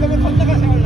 건너가실 거요? 건너가실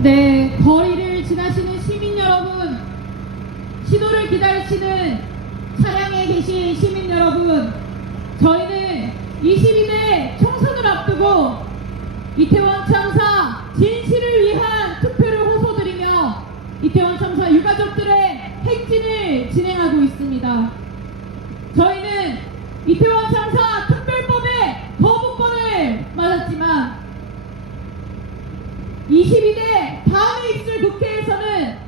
네, 거리를 지나시는 시민 여러분, 신호를 기다리시는 차량에 계신 시민 여러분, 저희는 22대 총선을 앞두고 이태원 참사 진실을 위한 투표를 호소드리며 이태원 참사 유가족들의 행진을 진행하고 있습니다. 저희는 이태원 참사 특별법의 거부권을 맞았지만 22대 있을 국회에서는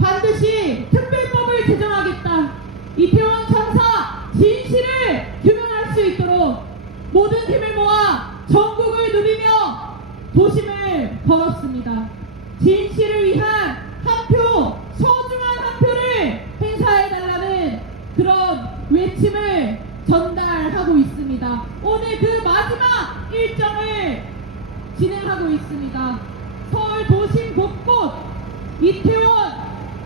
반드시 특별법을 제정하겠다. 이태원 참사 진실을 규명할 수 있도록 모든 힘을 모아 전국을 누비며 도심을 걸었습니다. 진실을 위한 한 표, 소중한 한 표를 행사해달라는 그런 외침을 전달하고 있습니다. 오늘 그 마지막 일정을 진행하고 있습니다. 이태원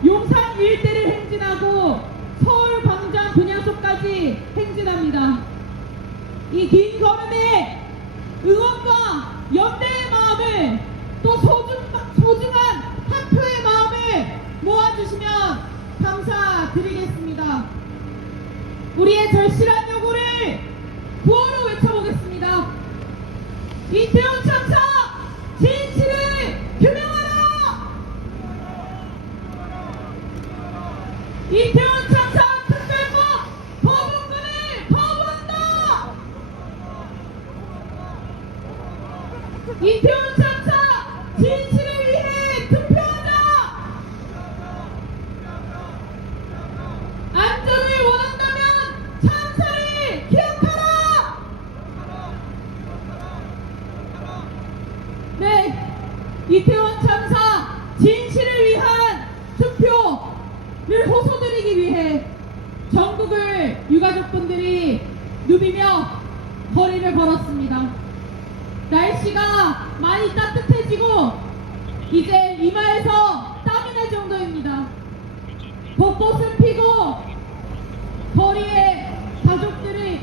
용산 일대를 행진하고 서울 광장 분향소까지 행진합니다. 이 긴 걸음에 응원과 연대의 마음을 또 소중, 소중한 한 표의 마음을 모아주시면 감사드리겠습니다. 우리의 절실한 요구를 구호로 외쳐보겠습니다. 이태원 참사 진실을 규명하라! 이태원 참사 특별법 거부권을 거부한다! 이태원 참사 진실을 위해 투표하자! 안전을 원한다면 참사를 기억하라! 네, 이태원 참사 진실을 위한 투표를 호소드리기 위해 전국을 유가족분들이 누비며 거리를 걸었습니다. 날씨가 많이 따뜻해지고 후 이제 이마에서 땀이 날 정도입니다. 벚꽃을 피고 거리에 가족들이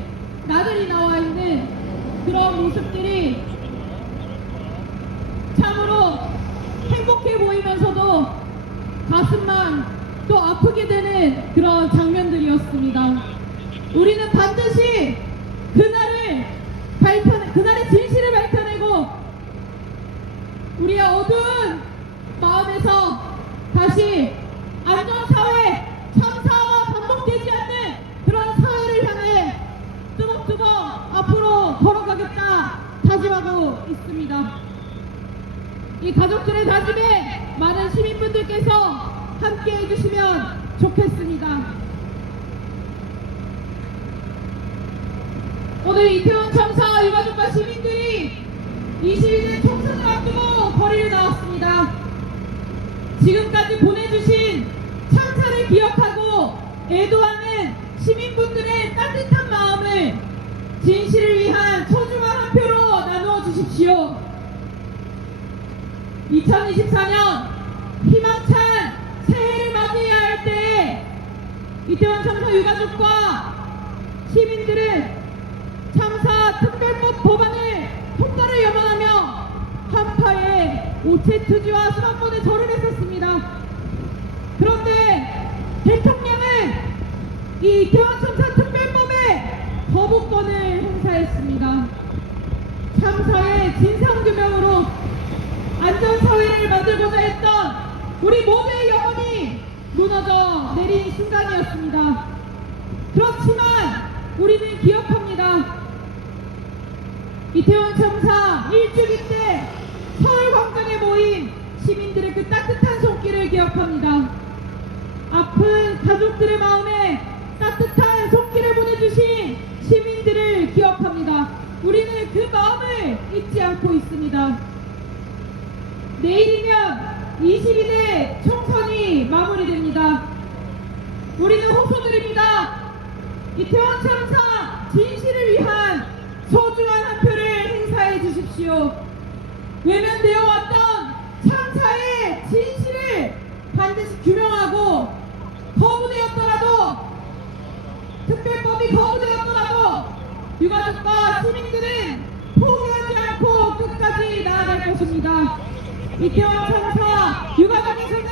나들이 나와 있는 그런 모습들이 참으로 행복해 보이면서도 가슴만 또 아프게 되는 그런 장면들이었습니다. 우리는 반드시 그날을 밝혀내, 그날의 진실을 밝혀내고 어두운 마음에서 다시 안전사회, 참사와 반복되지 않는 그런 사회를 향해 뚜벅뚜벅 앞으로 걸어가겠다 다짐하고 있습니다. 이 가족들의 다짐에 많은 시민분들께서 함께 해주시면 좋겠습니다. 오늘 이태원 참사 유가족과 시민들이 20일 앞두고 거리를 나왔습니다. 지금까지 보내주신 참사를 기억하고 애도하는 시민분들의 따뜻한 마음을 진실을 위한 소중한 한 표로 나누어 주십시오. 2024년 희망찬 새해를 맞이해야 할 때에 이태원 참사 유가족과 시민들은 참사 특별법 법안을 통과를 한파에 오체 투지와 수감본에 절을 했었습니다. 그런데 대통령은 이 이태원 참사 특별법에 거부권을 행사했습니다. 참사의 진상규명으로 안전사회를 만들고자 했던 우리 모두의 영혼이 무너져 내린 순간이었습니다. 그렇지만 우리는 기억합니다. 이태원 참사 1주기 때 서울 광장에 모인 시민들의 그 따뜻한 손길을 기억합니다. 아픈 가족들의 마음에 따뜻한 손길을 보내주신 시민들을 기억합니다. 우리는 그 마음을 잊지 않고 있습니다. 내일이면 22대 총선이 마무리됩니다. 우리는 호소드립니다. 이태원 참사 진실을 위한 소중한 한 표를 행사해 주십시오. 외면되어 왔던 참사의 진실을 반드시 규명하고 거부되었더라도 특별법이 거부되었더라도 유가족과 시민들은 포기하지 않고 끝까지 나아갈 것입니다. 이태원 참사 유가족의